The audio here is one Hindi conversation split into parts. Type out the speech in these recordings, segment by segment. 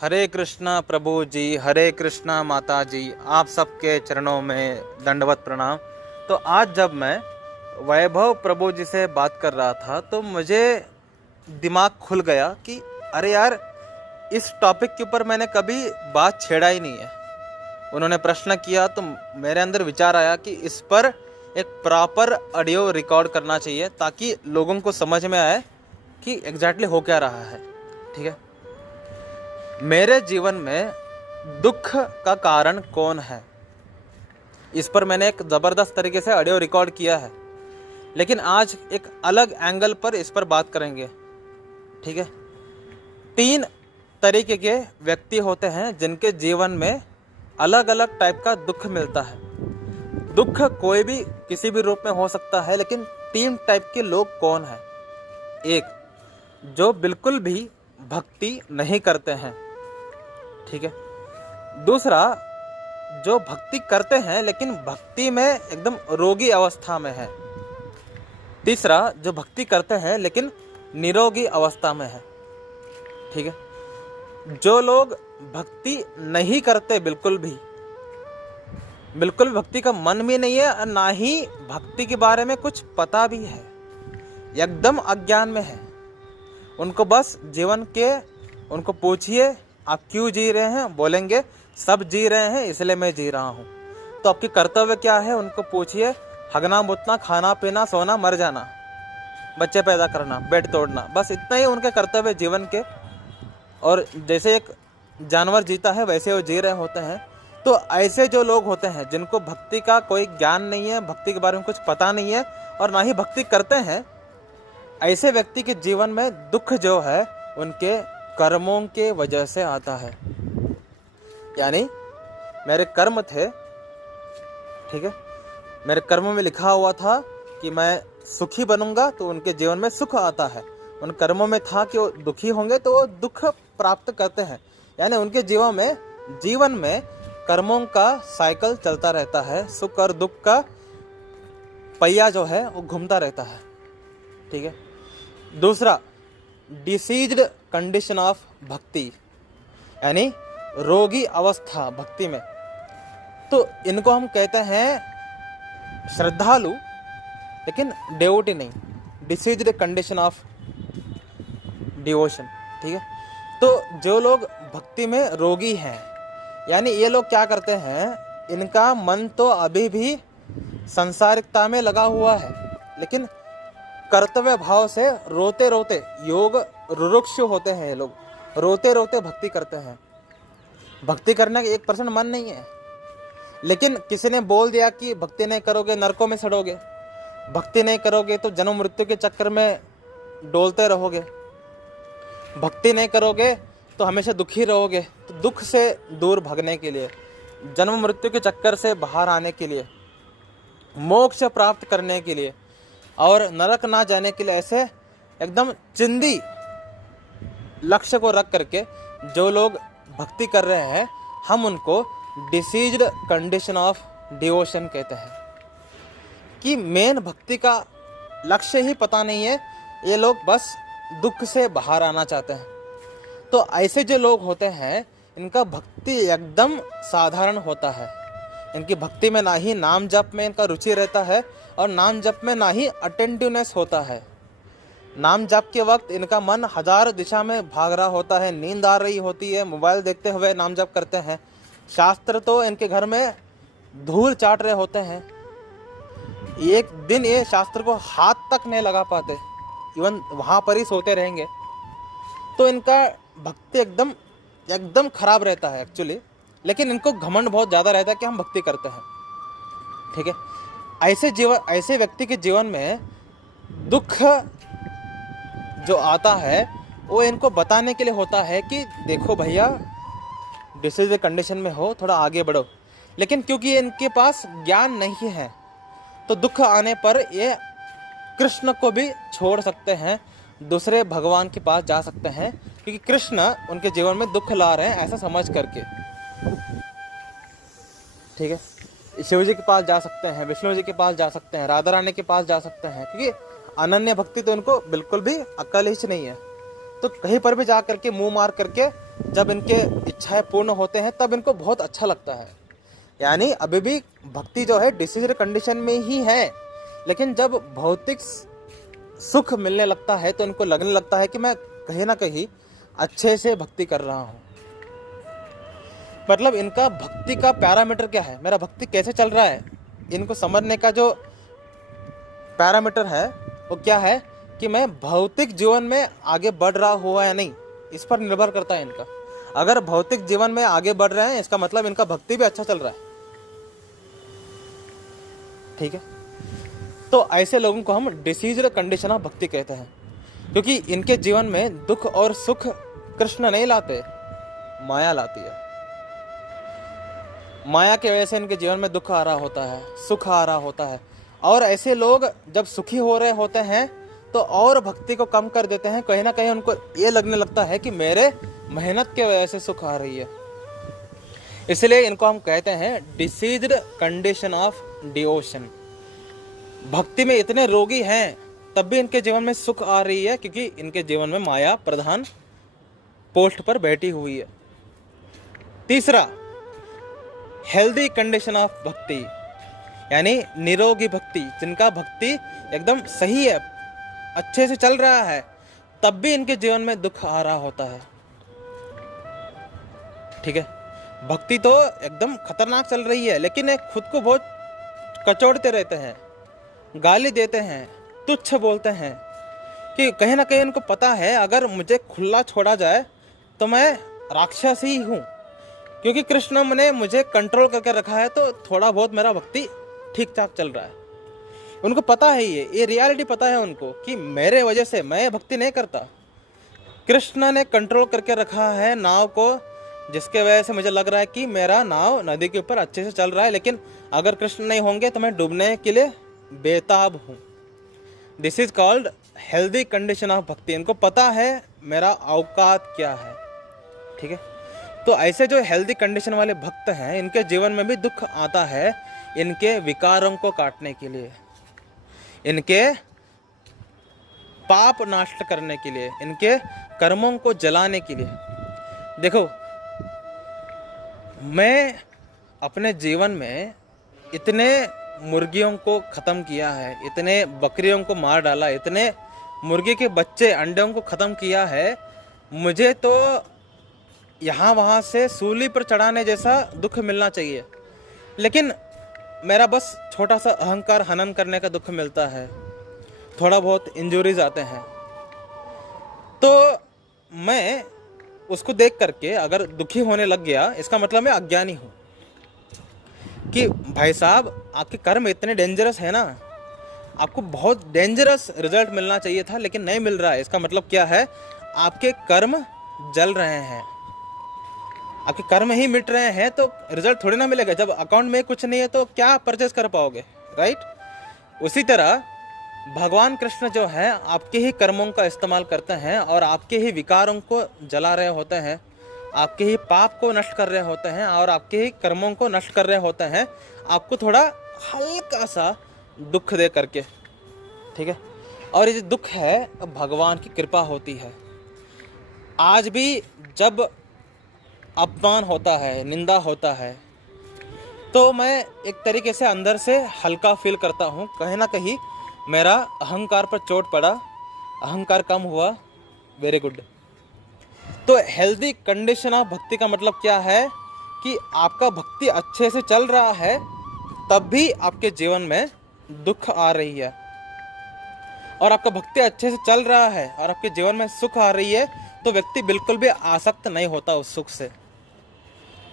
हरे कृष्णा प्रभु जी, हरे कृष्णा माता जी, आप सबके चरणों में दंडवत प्रणाम। तो आज जब मैं वैभव प्रभु जी से बात कर रहा था तो मुझे दिमाग खुल गया कि अरे यार, इस टॉपिक के ऊपर मैंने कभी बात छेड़ा ही नहीं है। उन्होंने प्रश्न किया तो मेरे अंदर विचार आया कि इस पर एक प्रॉपर ऑडियो रिकॉर्ड करना चाहिए ताकि लोगों को समझ में आए कि एग्जैक्टली हो क्या रहा है। ठीक है, मेरे जीवन में दुख का कारण कौन है, इस पर मैंने एक ज़बरदस्त तरीके से ऑडियो रिकॉर्ड किया है, लेकिन आज एक अलग एंगल पर इस पर बात करेंगे। ठीक है, 3 तरीके के व्यक्ति होते हैं जिनके जीवन में अलग अलग टाइप का दुख मिलता है। दुख कोई भी किसी भी रूप में हो सकता है, लेकिन 3 टाइप के लोग कौन है। एक, जो बिल्कुल भी भक्ति नहीं करते हैं। ठीक है। दूसरा, जो भक्ति करते हैं लेकिन भक्ति में एकदम रोगी अवस्था में है। तीसरा, जो भक्ति करते हैं लेकिन निरोगी अवस्था में है। ठीक है। जो लोग भक्ति नहीं करते, बिल्कुल भी भक्ति का मन भी नहीं है और ना ही भक्ति के बारे में कुछ पता भी है, एकदम अज्ञान में है। उनको बस जीवन के, उनको पूछिए आप क्यों जी रहे हैं, बोलेंगे सब जी रहे हैं इसलिए मैं जी रहा हूँ। तो आपकी कर्तव्य क्या है, उनको पूछिए। हगना मुतना, खाना पीना, सोना, मर जाना, बच्चे पैदा करना, बेड तोड़ना, बस इतना ही उनके कर्तव्य जीवन के। और जैसे एक जानवर जीता है वैसे वो जी रहे होते हैं। तो ऐसे जो लोग होते हैं जिनको भक्ति का कोई ज्ञान नहीं है, भक्ति के बारे में कुछ पता नहीं है और ना ही भक्ति करते हैं, ऐसे व्यक्ति के जीवन में दुख जो है उनके कर्मों के वजह से आता है। यानी मेरे कर्म थे, ठीक है, मेरे कर्म में लिखा हुआ था कि मैं सुखी बनूंगा तो उनके जीवन में सुख आता है। उन कर्मों में था कि वो दुखी होंगे तो वो दुख प्राप्त करते हैं। यानी उनके जीवन में कर्मों का साइकिल चलता रहता है, सुख और दुख का पहिया जो है वो घूमता रहता है। ठीक है। दूसरा, डिसीज्ड कंडीशन ऑफ भक्ति, यानी रोगी अवस्था भक्ति में। तो इनको हम कहते हैं श्रद्धालु लेकिन डेवोटी नहीं, डिसीज्ड कंडीशन ऑफ डिवोशन। ठीक है। तो जो लोग भक्ति में रोगी हैं, यानी ये लोग क्या करते हैं, इनका मन तो अभी भी संसारिकता में लगा हुआ है, लेकिन कर्तव्य भाव से रोते रोते, योग रुरुक्षु होते हैं ये लोग, रोते रोते भक्ति करते हैं। भक्ति करने का 1% मन नहीं है, लेकिन किसी ने बोल दिया कि भक्ति नहीं करोगे नरकों में सड़ोगे, भक्ति नहीं करोगे तो जन्म मृत्यु के चक्कर में डोलते रहोगे, भक्ति नहीं करोगे तो हमेशा दुखी रहोगे। तो दुख से दूर भागने के लिए, जन्म मृत्यु के चक्कर से बाहर आने के लिए, मोक्ष प्राप्त करने के लिए और नरक ना जाने के लिए, ऐसे एकदम चिंदी लक्ष्य को रख करके जो लोग भक्ति कर रहे हैं, हम उनको डिसीज्ड कंडीशन ऑफ डिवोशन कहते हैं। कि मेन भक्ति का लक्ष्य ही पता नहीं है, ये लोग बस दुख से बाहर आना चाहते हैं। तो ऐसे जो लोग होते हैं, इनका भक्ति एकदम साधारण होता है। इनकी भक्ति में ना ही नाम जप में इनका रुचि रहता है और नाम जप में ना ही अटेंटिवनेस होता है। नाम जप के वक्त इनका मन 1000 दिशा में भाग रहा होता है, नींद आ रही होती है, मोबाइल देखते हुए नाम जप करते हैं। शास्त्र तो इनके घर में धूल चाट रहे होते हैं, एक दिन ये शास्त्र को हाथ तक नहीं लगा पाते, इवन वहाँ पर ही सोते रहेंगे। तो इनका भक्ति एकदम खराब रहता है एक्चुअली, लेकिन इनको घमंड बहुत ज़्यादा रहता है कि हम भक्ति करते हैं। ठीक है। ऐसे व्यक्ति के जीवन में दुख जो आता है वो इनको बताने के लिए होता है कि देखो भैया, डिसीज कंडीशन में हो, थोड़ा आगे बढ़ो। लेकिन क्योंकि इनके पास ज्ञान नहीं है, तो दुख आने पर ये कृष्ण को भी छोड़ सकते हैं, दूसरे भगवान के पास जा सकते हैं, क्योंकि कृष्ण उनके जीवन में दुख ला रहे हैं ऐसा समझ करके। ठीक है। शिव जी के पास जा सकते हैं, विष्णु जी के पास जा सकते हैं, राधा रानी के पास जा सकते हैं, क्योंकि अनन्य भक्ति तो उनको बिल्कुल भी अक्ल ही नहीं है। तो कहीं पर भी जा करके मुंह मार करके जब इनके इच्छाएं पूर्ण होते हैं तब इनको बहुत अच्छा लगता है। यानी अभी भी भक्ति जो है डिसीज्ड कंडीशन में ही है, लेकिन जब भौतिक सुख मिलने लगता है तो इनको लगने लगता है कि मैं कहीं ना कहीं अच्छे से भक्ति कर रहा हूँ। मतलब इनका भक्ति का पैरामीटर क्या है, मेरा भक्ति कैसे चल रहा है, इनको समझने का जो पैरामीटर है वो क्या है कि मैं भौतिक जीवन में आगे बढ़ रहा हुआ या नहीं, इस पर निर्भर करता है इनका। अगर भौतिक जीवन में आगे बढ़ रहे हैं इसका मतलब इनका भक्ति भी अच्छा चल रहा है। ठीक है, तो ऐसे लोगों को हम डिसीज्ड कंडीशन ऑफ भक्ति कहते हैं, क्योंकि इनके जीवन में दुख और सुख कृष्ण नहीं लाते, माया लाती है। माया की वजह से इनके जीवन में दुख आ रहा होता है, सुख आ रहा होता है। और ऐसे लोग जब सुखी हो रहे होते हैं तो और भक्ति को कम कर देते हैं। कहीं ना कहीं उनको ये लगने लगता है कि मेरे मेहनत की वजह से सुख आ रही है। इसलिए इनको हम कहते हैं डिसीज्ड कंडीशन ऑफ डिवोशन। भक्ति में इतने रोगी हैं तब भी इनके जीवन में सुख आ रही है, क्योंकि इनके जीवन में माया प्रधान पोस्ट पर बैठी हुई है। तीसरा, हेल्दी कंडीशन ऑफ भक्ति, यानी निरोगी भक्ति, जिनका भक्ति एकदम सही है, अच्छे से चल रहा है, तब भी इनके जीवन में दुख आ रहा होता है। ठीक है, भक्ति तो एकदम खतरनाक चल रही है, लेकिन ये खुद को बहुत कचोड़ते रहते हैं, गाली देते हैं, तुच्छ बोलते हैं, कि कहीं ना कहीं इनको पता है अगर मुझे खुला छोड़ा जाए तो मैं राक्षस ही हूँ, क्योंकि कृष्ण ने मुझे कंट्रोल करके रखा है, तो थोड़ा बहुत मेरा भक्ति ठीक ठाक चल रहा है। उनको पता है, ये रियलिटी पता है उनको कि मेरे वजह से मैं भक्ति नहीं करता, कृष्ण ने कंट्रोल करके रखा है नाव को, जिसके वजह से मुझे लग रहा है कि मेरा नाव नदी के ऊपर अच्छे से चल रहा है, लेकिन अगर कृष्ण नहीं होंगे तो मैं डूबने के लिए बेताब हूँ। This is called healthy condition of भक्ति। इनको पता है मेरा औकात क्या है। ठीक है, तो ऐसे जो हेल्दी कंडीशन वाले भक्त हैं, इनके जीवन में भी दुख आता है इनके विकारों को काटने के लिए, इनके पाप नष्ट करने के लिए, इनके कर्मों को जलाने के लिए। देखो, मैं अपने जीवन में इतने मुर्गियों को ख़त्म किया है, इतने बकरियों को मार डाला, इतने मुर्गी के बच्चे अंडों को ख़त्म किया है, मुझे तो यहाँ वहाँ से सूली पर चढ़ाने जैसा दुख मिलना चाहिए, लेकिन मेरा बस छोटा सा अहंकार हनन करने का दुख मिलता है, थोड़ा बहुत इंजरीज आते हैं। तो मैं उसको देख करके अगर दुखी होने लग गया, इसका मतलब मैं अज्ञानी हूँ कि भाई साहब आपके कर्म इतने डेंजरस है ना, आपको बहुत डेंजरस रिजल्ट मिलना चाहिए था लेकिन नहीं मिल रहा है। इसका मतलब क्या है, आपके कर्म जल रहे हैं, आपके कर्म ही मिट रहे हैं, तो रिजल्ट थोड़ी ना मिलेगा। जब अकाउंट में कुछ नहीं है तो क्या परचेस कर पाओगे, राइट। उसी तरह भगवान कृष्ण जो है आपके ही कर्मों का इस्तेमाल करते हैं और आपके ही विकारों को जला रहे होते हैं, आपके ही पाप को नष्ट कर रहे होते हैं और आपके ही कर्मों को नष्ट कर रहे होते हैं, आपको थोड़ा हल्का सा दुख दे करके। ठीक है, और ये जो दुख है भगवान की कृपा होती है। आज भी जब अपमान होता है, निंदा होता है, तो मैं एक तरीके से अंदर से हल्का फील करता हूँ, कहीं ना कहीं मेरा अहंकार पर चोट पड़ा, अहंकार कम हुआ, वेरी गुड। तो हेल्दी कंडीशन ऑफ भक्ति का मतलब क्या है कि आपका भक्ति अच्छे से चल रहा है तब भी आपके जीवन में दुख आ रही है, और आपका भक्ति अच्छे से चल रहा है और आपके जीवन में सुख आ रही है, तो व्यक्ति बिल्कुल भी आसक्त नहीं होता उस सुख से।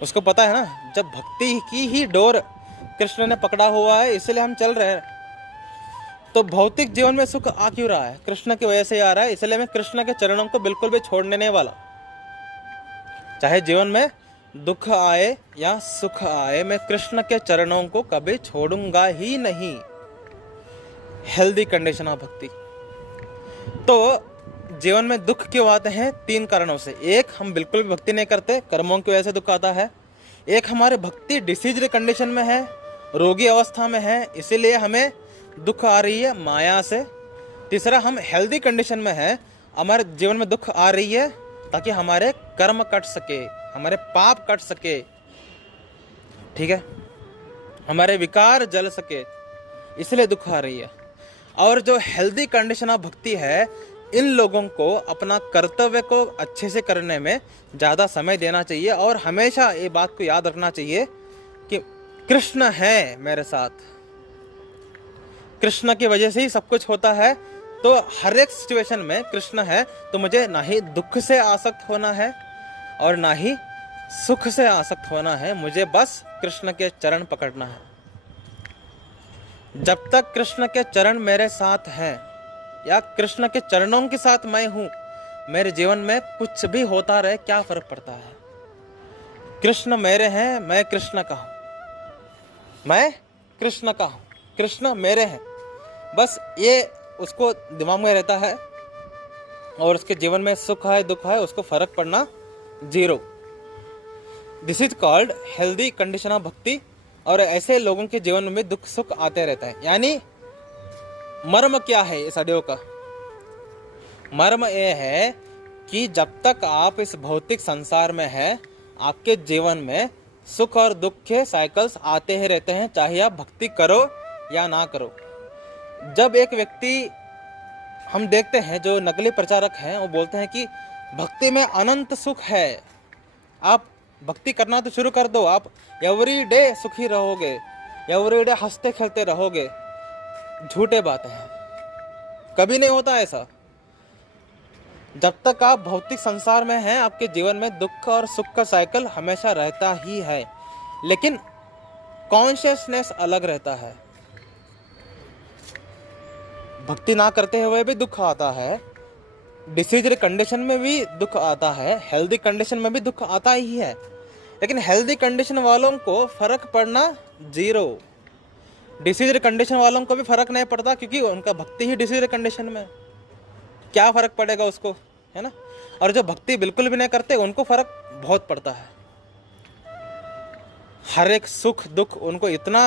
उसको पता है ना, जब भक्ति की ही डोर कृष्ण ने पकड़ा हुआ है इसलिए हम चल रहे हैं, तो भौतिक जीवन में सुख आ क्यों रहा है, कृष्ण की वजह से आ रहा है। इसलिए मैं कृष्ण के चरणों को बिल्कुल भी छोड़ने नहीं वाला। चाहे जीवन में दुख आए या सुख आए, मैं कृष्ण के चरणों को कभी छोड़ूंगा ही नहीं। हेल्दी कंडीशन ऑफ भक्ति। तो जीवन में दुख क्यों आते हैं, 3 कारणों से। एक, हम बिल्कुल भी भक्ति नहीं करते, कर्मों की वजह से दुख आता है। एक, हमारे भक्ति डिसीज्ड कंडीशन में है, रोगी अवस्था में है, इसीलिए हमें दुख आ रही है माया से। तीसरा, हम हेल्दी कंडीशन में है हमारे जीवन में दुख आ रही है ताकि हमारे कर्म कट सके, हमारे पाप कट सके, ठीक है, हमारे विकार जल सके, इसलिए दुख आ रही है। और जो हेल्दी कंडीशन ऑफ भक्ति है, इन लोगों को अपना कर्तव्य को अच्छे से करने में ज़्यादा समय देना चाहिए और हमेशा ये बात को याद रखना चाहिए कि कृष्ण है मेरे साथ, कृष्ण की वजह से ही सब कुछ होता है। तो हर एक सिचुएशन में कृष्ण है, तो मुझे ना ही दुख से आसक्त होना है और ना ही सुख से आसक्त होना है, मुझे बस कृष्ण के चरण पकड़ना है। जब तक कृष्ण के चरण मेरे साथ हैं या कृष्ण के चरणों के साथ मैं हूं, मेरे जीवन में कुछ भी होता रहे क्या फर्क पड़ता है। कृष्ण मेरे हैं, मैं कृष्ण का हूं, मैं कृष्ण का हूं, कृष्ण मेरे हैं, बस ये उसको दिमाग में रहता है। और उसके जीवन में सुख है दुख है उसको फर्क पड़ना zero. This is called healthy condition of भक्ति। और ऐसे लोगों के जीवन में दुख सुख आते रहता है। यानी मर्म क्या है इस ऑडियो का? मर्म ये है कि जब तक आप इस भौतिक संसार में हैं, आपके जीवन में सुख और दुख के साइकिल्स आते ही रहते हैं, चाहे आप भक्ति करो या ना करो। जब एक व्यक्ति हम देखते हैं जो नकली प्रचारक हैं, वो बोलते हैं कि भक्ति में अनंत सुख है, आप भक्ति करना तो शुरू कर दो, आप एवरी डे सुखी रहोगे, एवरी डे हंसते खेलते रहोगे। झूठे बातें हैं, कभी नहीं होता ऐसा। जब तक आप भौतिक संसार में हैं, आपके जीवन में दुख और सुख का साइकिल हमेशा रहता ही है, लेकिन कॉन्शियसनेस अलग रहता है। भक्ति ना करते हुए भी दुख आता है, डिसीज्ड कंडीशन में भी दुख आता है, हेल्दी कंडीशन में भी दुख आता ही है, लेकिन हेल्दी कंडीशन वालों को फर्क पड़ना जीरो। डिसीज्ड कंडीशन वालों को भी फर्क नहीं पड़ता, क्योंकि उनका भक्ति ही डिसीज्ड कंडीशन में, क्या फर्क पड़ेगा उसको, है ना। और जो भक्ति बिल्कुल भी नहीं करते उनको फर्क बहुत पड़ता है। हर एक सुख दुख उनको इतना,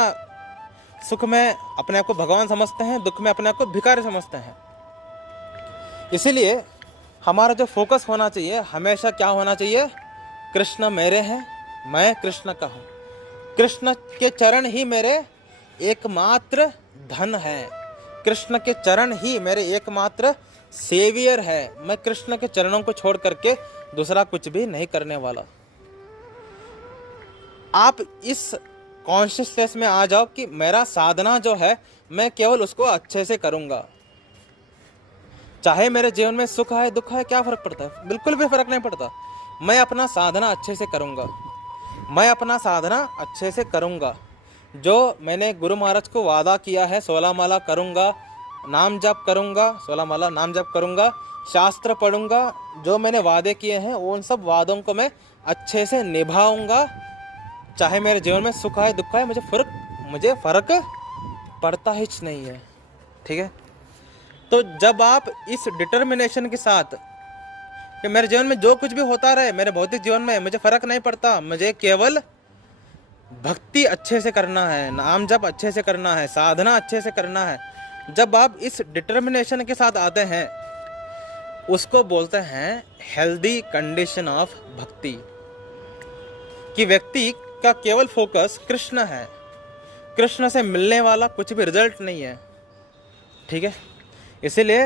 सुख में अपने आप को भगवान समझते हैं, दुख में अपने आप को भिखारी समझते हैं। इसीलिए हमारा जो फोकस होना चाहिए हमेशा क्या होना चाहिए? कृष्ण मेरे हैं, मैं कृष्ण का हूँ, कृष्ण के चरण ही मेरे एकमात्र धन है, कृष्ण के चरण ही मेरे एकमात्र सेवियर है। मैं कृष्ण के चरणों को छोड़ करके दूसरा कुछ भी नहीं करने वाला। आप इस कॉन्शियसनेस में आ जाओ कि मेरा साधना जो है मैं केवल उसको अच्छे से करूंगा। चाहे मेरे जीवन में सुख है दुख है, क्या फर्क पड़ता है? बिल्कुल भी फर्क नहीं पड़ता। मैं अपना साधना अच्छे से करूंगा, मैं अपना साधना अच्छे से करूंगा। जो मैंने गुरु महाराज को वादा किया है, 16 माला करूंगा, नाम जप करूंगा, 16 माला नाम जप करूंगा, शास्त्र पढ़ूंगा, जो मैंने वादे किए हैं उन सब वादों को मैं अच्छे से निभाऊंगा। चाहे मेरे जीवन में सुख है दुख है, मुझे फर्क पड़ता ही नहीं है, ठीक है। तो जब आप इस डिटर्मिनेशन के साथ कि मेरे जीवन में जो कुछ भी होता रहे, मेरे भौतिक जीवन में मुझे फर्क नहीं पड़ता, मुझे केवल भक्ति अच्छे से करना है, नाम जप अच्छे से करना है, साधना अच्छे से करना है, जब आप इस डिटर्मिनेशन के साथ आते हैं, उसको बोलते हैं हेल्दी कंडीशन ऑफ भक्ति। कि व्यक्ति का केवल फोकस कृष्ण है, कृष्ण से मिलने वाला कुछ भी रिजल्ट नहीं है, ठीक है। इसीलिए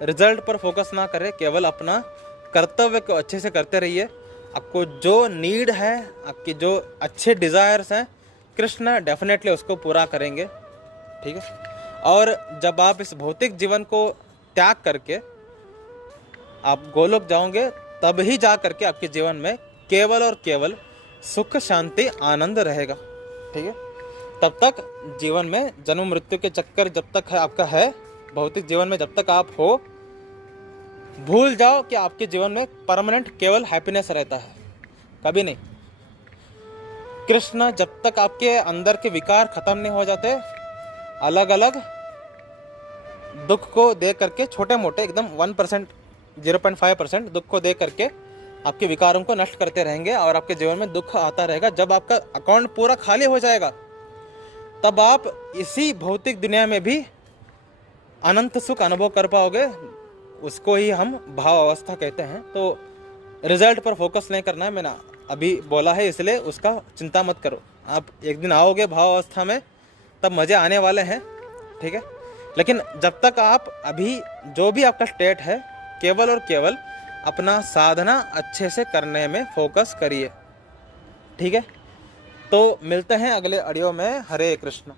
रिजल्ट पर फोकस ना करें, केवल अपना कर्तव्य को अच्छे से करते रहिए। आपको जो नीड है, आपकी जो अच्छे डिज़ायर्स हैं, कृष्ण डेफिनेटली उसको पूरा करेंगे, ठीक है। और जब आप इस भौतिक जीवन को त्याग करके आप गोलोक जाओगे, तब ही जा करके आपके जीवन में केवल और केवल सुख शांति आनंद रहेगा, ठीक है। तब तक जीवन में जन्म मृत्यु के चक्कर जब तक है आपका है, भौतिक जीवन में जब तक आप हो, भूल जाओ कि आपके जीवन में परमानेंट केवल हैप्पीनेस रहता है, कभी नहीं। कृष्ण जब तक आपके अंदर के विकार खत्म नहीं हो जाते, अलग अलग दुख को दे करके, छोटे मोटे एकदम 1%, 0.5% दुख को दे करके आपके विकारों को नष्ट करते रहेंगे और आपके जीवन में दुख आता रहेगा। जब आपका अकाउंट पूरा खाली हो जाएगा, तब आप इसी भौतिक दुनिया में भी अनंत सुख अनुभव कर पाओगे, उसको ही हम भाव अवस्था कहते हैं। तो रिजल्ट पर फोकस नहीं करना है, मैंने अभी बोला है, इसलिए उसका चिंता मत करो। आप एक दिन आओगे भाव अवस्था में, तब मज़े आने वाले हैं, ठीक है। लेकिन जब तक आप अभी जो भी आपका स्टेट है, केवल और केवल अपना साधना अच्छे से करने में फोकस करिए, ठीक है। तो मिलते हैं अगले ऑडियो में। हरे कृष्ण।